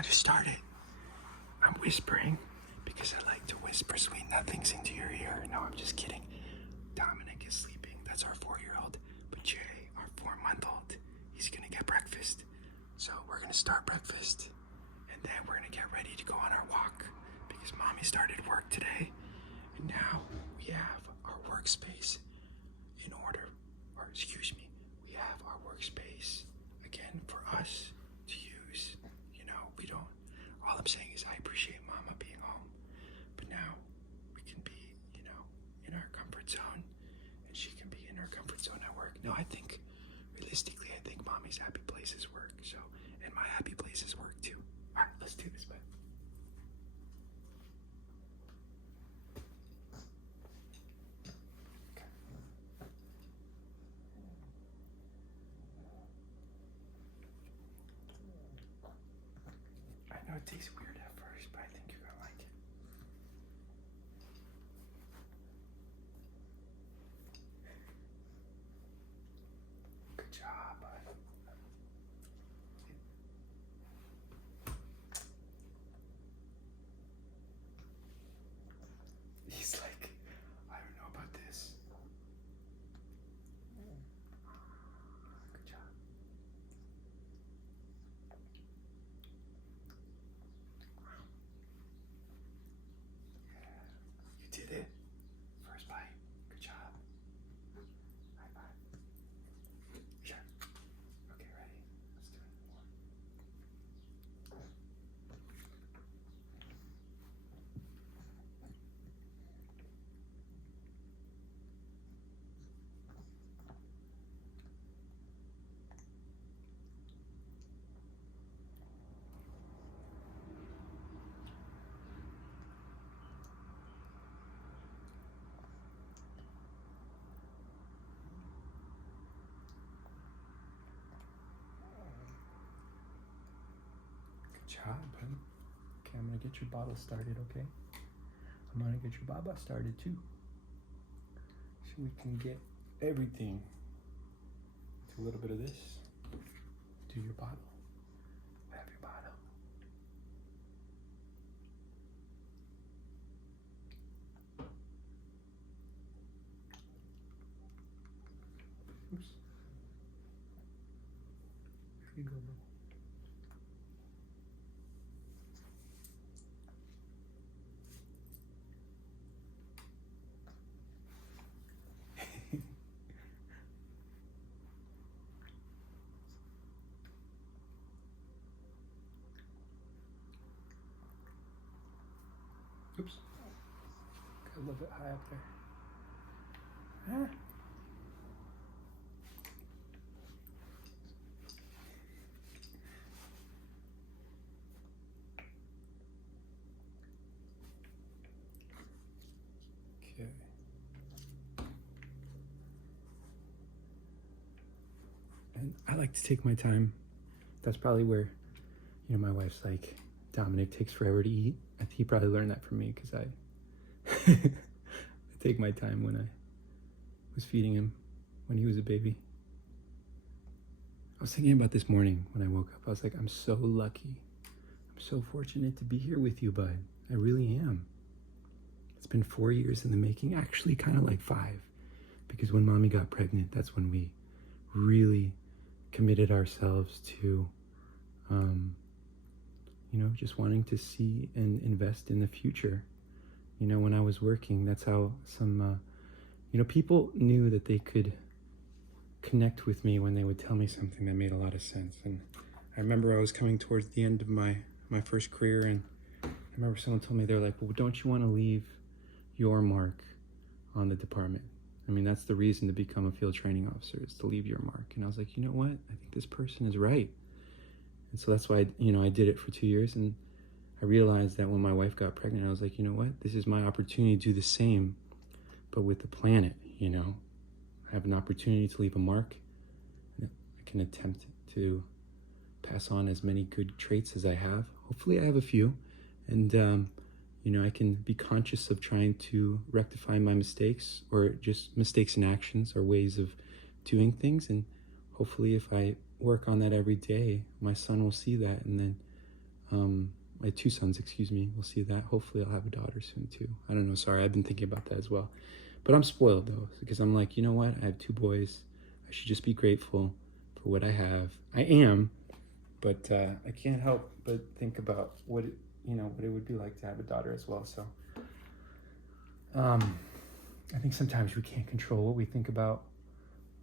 I just started. I'm whispering because I like to whisper sweet nothings into your ear. No, I'm just kidding. Dominic is sleeping. That's our 4-year-old. But Jay, our 4-month-old, he's gonna get breakfast. So we're gonna start breakfast, and then we're gonna get ready to go on our walk because Mommy started work today, and now we have our workspace in order. Or excuse me, we have our workspace again for us to use. You know, we don't. All I'm saying is I appreciate Mama being home, but now we can be, you know, in our comfort zone, and she can be in her comfort zone at work. No, I think realistically, I think Mommy's happy place is work. So, and my happy place is work too. All right, let's do this, bud. I know it tastes weird at first, but I think you're gonna like it. Good job, bud. He's like, I don't know about this. Good job. You did it. First bite. Good job. High five. Sure. Okay, ready? Let's do it. Good job, bud. Okay, I'm gonna get your bottle started, okay? I'm gonna get your baba started too. So we can get everything. Do a little bit of this. Do your bottle. Have your bottle. Oops. Here you go, bro. Oops. Got a little bit high up there. Huh? Okay. And I like to take my time. That's probably where, you know, my wife's like, Dominic takes forever to eat. I think he probably learned that from me because I take my time when I was feeding him when he was a baby. I was thinking about this morning when I woke up. I was like, I'm so lucky. I'm so fortunate to be here with you, bud. I really am. It's been 4 years in the making, actually kind of like 5, because when Mommy got pregnant, that's when we really committed ourselves to you know, just wanting to see and invest in the future. You know, when I was working, that's how some, you know, people knew that they could connect with me when they would tell me something that made a lot of sense. And I remember I was coming towards the end of my first career, and I remember someone told me, they're like, well, don't you want to leave your mark on the department? I mean, that's the reason to become a field training officer, is to leave your mark. And I was like, you know what? I think this person is right. And so that's why, you know, I did it for 2 years. And I realized that when my wife got pregnant, I was like, you know what? This is my opportunity to do the same, but with the planet, you know? I have an opportunity to leave a mark. I can attempt to pass on as many good traits as I have. Hopefully I have a few. And, you know, I can be conscious of trying to rectify my mistakes, or just mistakes in actions or ways of doing things. And hopefully if I work on that every day, my son will see that, and then I had 2 sons, excuse me. We'll see that. Hopefully I'll have a daughter soon too. I don't know, sorry, I've been thinking about that as well. But I'm spoiled though, because I'm like, you know what? I have 2 boys. I should just be grateful for what I have. I am, but I can't help but think about what it, what it would be like to have a daughter as well. So I think sometimes we can't control what we think about,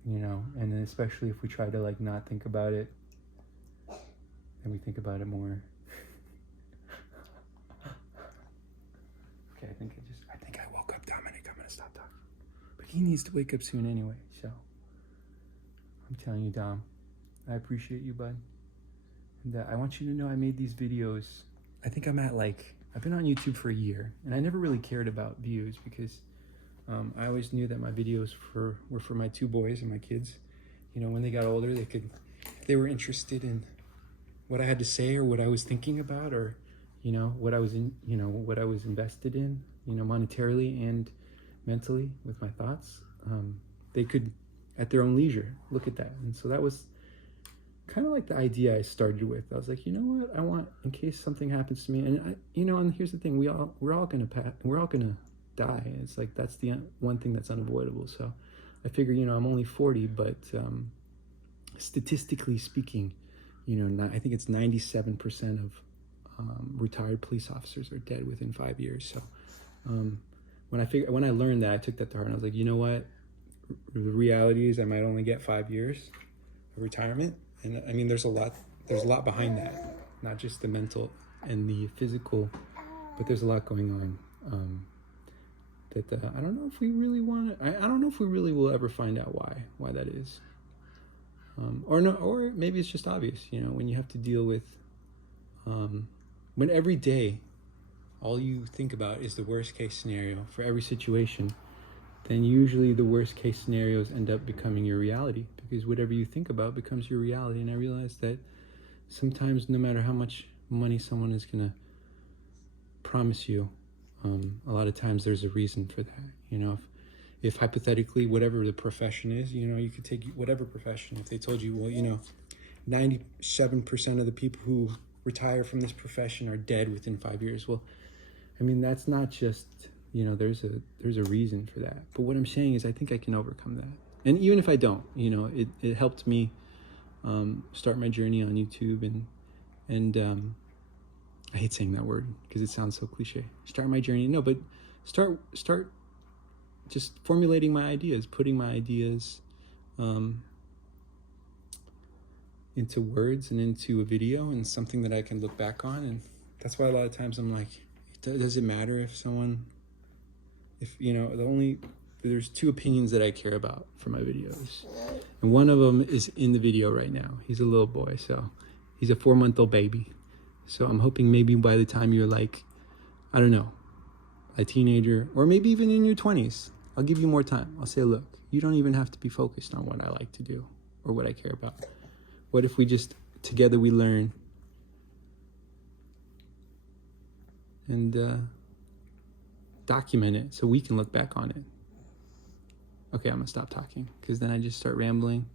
and then especially if we try to like not think about it, then we think about it more. Okay, I think I woke up Dominic. I'm gonna stop talking. But he needs to wake up soon anyway, so I'm telling you, Dom, I appreciate you, bud. And I want you to know I made these videos. I think I've been on YouTube for a year, and I never really cared about views because I always knew that my videos were for my 2 boys and my kids. When they got older, if they were interested in what I had to say or what I was thinking about, or what I was invested in, monetarily and mentally with my thoughts, they could at their own leisure look at that. And so that was kind of like the idea I started with. I was like, you know what, I want, in case something happens to me, and and here's the thing, we're all gonna die. It's like that's the one thing that's unavoidable. So I figure, I'm only 40, but statistically speaking, I think it's 97% of retired police officers are dead within 5 years. So when I learned that, I took that to heart, and I was like, you know what, the reality is I might only get 5 years of retirement. And I mean, there's a lot behind that, not just the mental and the physical, but there's a lot going on that I don't know if we really want to, I don't know if we really will ever find out why that is. Or maybe it's just obvious, when you have to deal with, when every day all you think about is the worst case scenario for every situation, then usually the worst case scenarios end up becoming your reality, because whatever you think about becomes your reality. And I realized that sometimes, no matter how much money someone is going to promise you, a lot of times there's a reason for that. If hypothetically, whatever the profession is, you could take whatever profession. If they told you, well, 97% of the people who retire from this profession are dead within 5 years. Well, I mean, that's not just, there's a reason for that. But what I'm saying is I think I can overcome that. And even if I don't, it helped me start my journey on YouTube, and I hate saying that word because it sounds so cliche. Start my journey. No, but start just formulating my ideas, putting my ideas into words and into a video and something that I can look back on. And that's why a lot of times I'm like, does it matter if there's 2 opinions that I care about for my videos. And one of them is in the video right now. He's a little boy, so he's a 4-month-old baby. So I'm hoping maybe by the time you're like, I don't know, a teenager, or maybe even in your 20s, I'll give you more time. I'll say, look, you don't even have to be focused on what I like to do or what I care about. What if we just, together we learn and document it so we can look back on it. Okay, I'm gonna stop talking because then I just start rambling,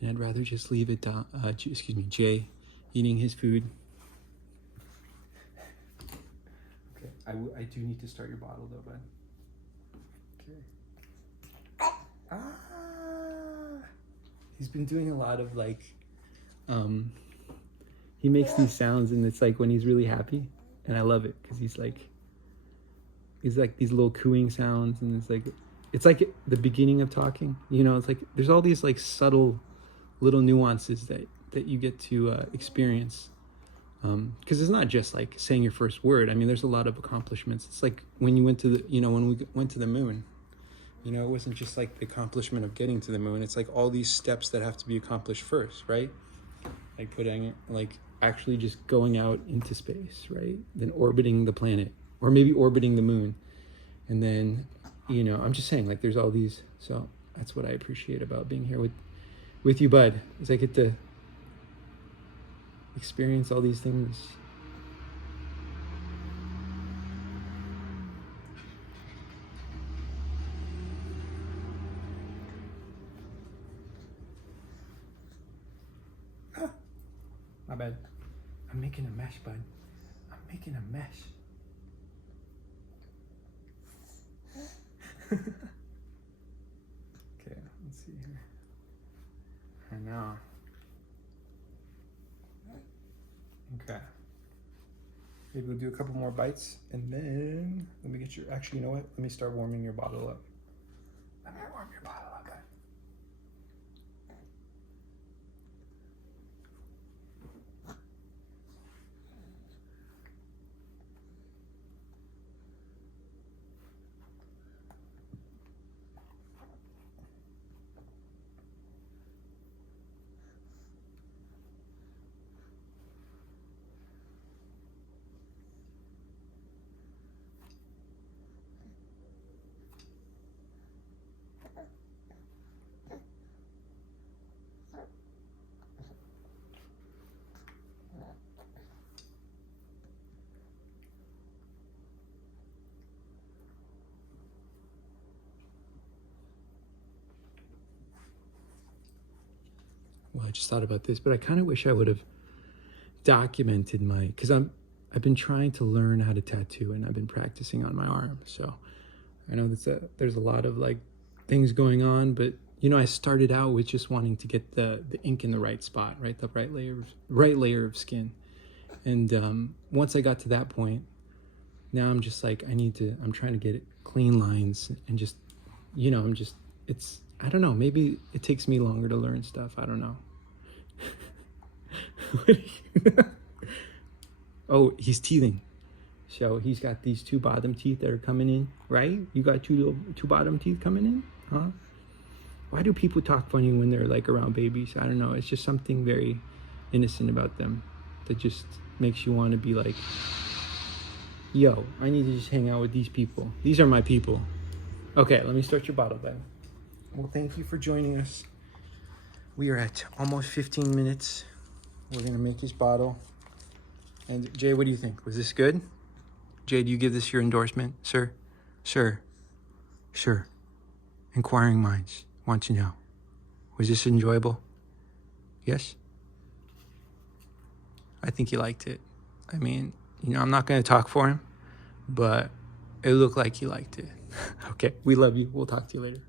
and I'd rather just leave it, Jay eating his food. Okay, I do need to start your bottle though, bud. Okay. He's been doing a lot of he makes these sounds, and it's like when he's really happy, and I love it because he's like these little cooing sounds, and it's like the beginning of talking. It's like there's all these like subtle little nuances that you get to experience, because it's not just like saying your first word. I mean, there's a lot of accomplishments. It's like when you went to when we went to the moon. It wasn't just like the accomplishment of getting to the moon. It's like all these steps that have to be accomplished first, right? Like actually just going out into space, right? Then orbiting the planet, or maybe orbiting the moon. And then, I'm just saying, like, there's all these. So that's what I appreciate about being here with you, bud, is I get to experience all these things. My bad. I'm making a mesh, bud. I'm making a mesh. Okay, let's see here. I know. Okay. Maybe we'll do a couple more bites and then let me get your, actually, you know what? Let me start warming your bottle up. Let me warm your bottle up, bud. Well, I just thought about this, but I kind of wish I would have documented because I've been trying to learn how to tattoo and I've been practicing on my arm. So I know there's a lot of like things going on, but you know, I started out with just wanting to get the ink in the right spot, right? The right layer of skin. And once I got to that point, now I'm just like, I'm trying to get it clean lines and just, you know, I don't know, maybe it takes me longer to learn stuff. I don't know. Oh, he's teething. So he's got these two bottom teeth that are coming in, right? You got two bottom teeth coming in, huh? Why do people talk funny when they're like around babies? I don't know. It's just something very innocent about them that just makes you want to be like, yo, I need to just hang out with these people. These are my people. Okay, let me start your bottle then. Well, thank you for joining us. We are at almost 15 minutes. We're gonna make his bottle. And Jay, what do you think? Was this good? Jay, do you give this your endorsement? Sir? Sir? Sir? Inquiring minds want to know. Was this enjoyable? Yes? I think he liked it. I mean, you know, I'm not gonna talk for him, but it looked like he liked it. Okay, we love you. We'll talk to you later.